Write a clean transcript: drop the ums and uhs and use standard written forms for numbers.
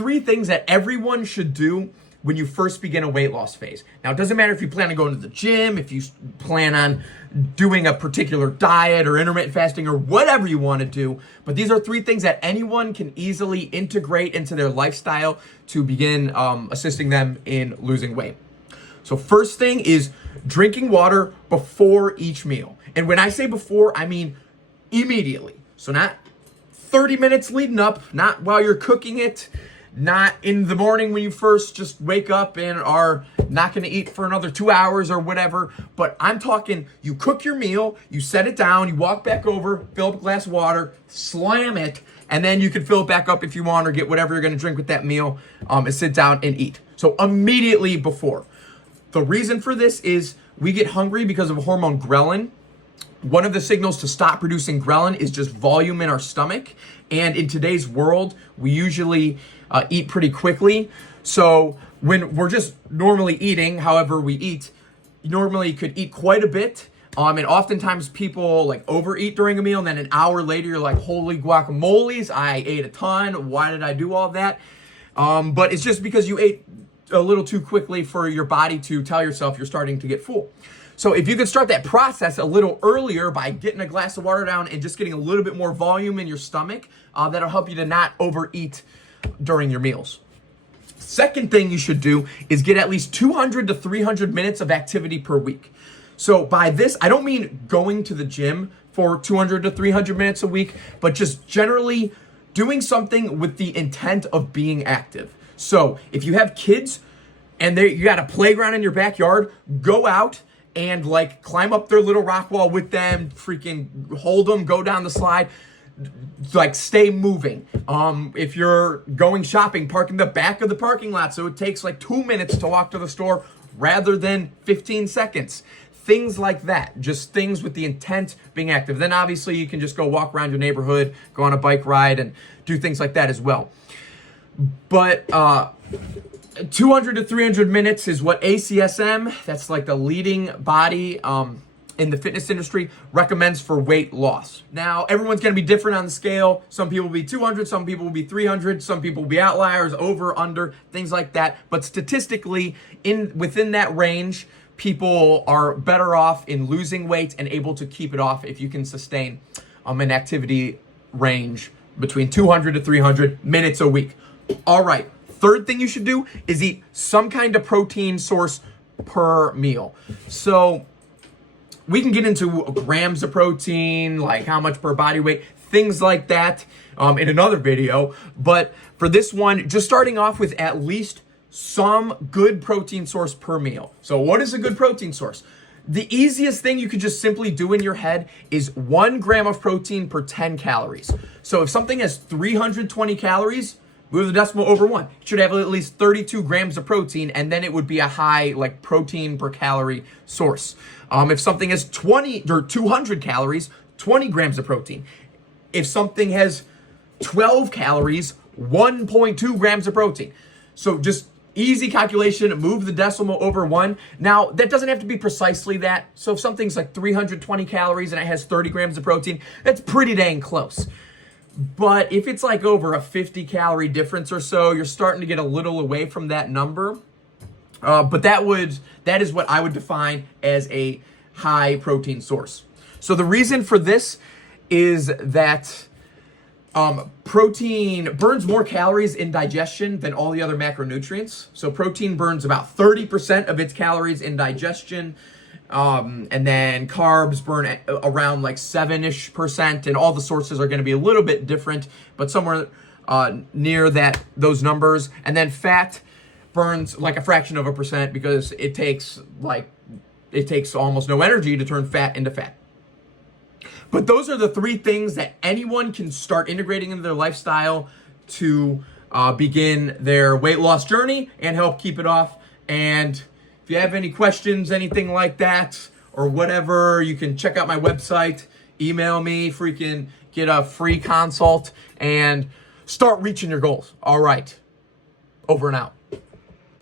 three things that everyone should do when you first begin a weight loss phase. Now, it doesn't matter if you plan on going to the gym, if you plan on doing a particular diet or intermittent fasting or whatever you want to do, but these are three things that anyone can easily integrate into their lifestyle to begin assisting them in losing weight. So first thing is drinking water before each meal. And when I say before, I mean immediately. So not 30 minutes leading up, not while you're cooking it, not in the morning when you first just wake up and are not going to eat for another 2 hours or whatever. But I'm talking, you cook your meal, you set it down, you walk back over, fill up a glass of water, slam it, and then you can fill it back up if you want or get whatever you're going to drink with that meal and sit down and eat. So immediately before. The reason for this is we get hungry because of hormone ghrelin. One of the signals to stop producing ghrelin is just volume in our stomach. And in today's world, we usually eat pretty quickly. So when we're just normally eating, however we eat, normally you could eat quite a bit. And oftentimes people like overeat during a meal, and then an hour later you're like, holy guacamoles, I ate a ton. Why did I do all that? But it's just because you ate a little too quickly for your body to tell yourself you're starting to get full. So if you could start that process a little earlier by getting a glass of water down and just getting a little bit more volume in your stomach, that'll help you to not overeat during your meals. Second thing you should do is get at least 200 to 300 minutes of activity per week. So by this, I don't mean going to the gym for 200 to 300 minutes a week, but just generally doing something with the intent of being active. So if you have kids and you got a playground in your backyard, go out and like climb up their little rock wall with them, freaking hold them, go down the slide, like stay moving. If you're going shopping, park in the back of the parking lot so it takes like 2 minutes to walk to the store rather than 15 seconds. Things like that, just things with the intent being active. Then obviously you can just go walk around your neighborhood, go on a bike ride and do things like that as well. But 200 to 300 minutes is what ACSM, that's like the leading body in the fitness industry, recommends for weight loss. Now, everyone's going to be different on the scale. Some people will be 200, some people will be 300, some people will be outliers, over, under, things like that. But statistically, within that range, people are better off in losing weight and able to keep it off if you can sustain an activity range between 200 to 300 minutes a week. All right, third thing you should do is eat some kind of protein source per meal. So we can get into grams of protein, like how much per body weight, things like that in another video. But for this one, just starting off with at least some good protein source per meal. So what is a good protein source? The easiest thing you could just simply do in your head is 1 gram of protein per 10 calories. So if something has 320 calories, move the decimal over 1. It should have at least 32 grams of protein, and then it would be a high like protein per calorie source. If something has 20 or 200 calories, 20 grams of protein. If something has 12 calories, 1.2 grams of protein. So just easy calculation, move the decimal over 1. Now, that doesn't have to be precisely that. So if something's like 320 calories and it has 30 grams of protein, that's pretty dang close. But if it's like over a 50 calorie difference or so, you're starting to get a little away from that number. But that is what I would define as a high protein source. So the reason for this is that protein burns more calories in digestion than all the other macronutrients. So protein burns about 30% of its calories in digestion. And then carbs burn around like 7-ish%, and all the sources are going to be a little bit different, but somewhere near those numbers. And then fat burns like a fraction of a percent because it takes almost no energy to turn fat into fat. But those are the three things that anyone can start integrating into their lifestyle to begin their weight loss journey and help keep it off. And if you have any questions, anything like that, or whatever, you can check out my website, email me, freaking get a free consult, and start reaching your goals. All right. Over and out.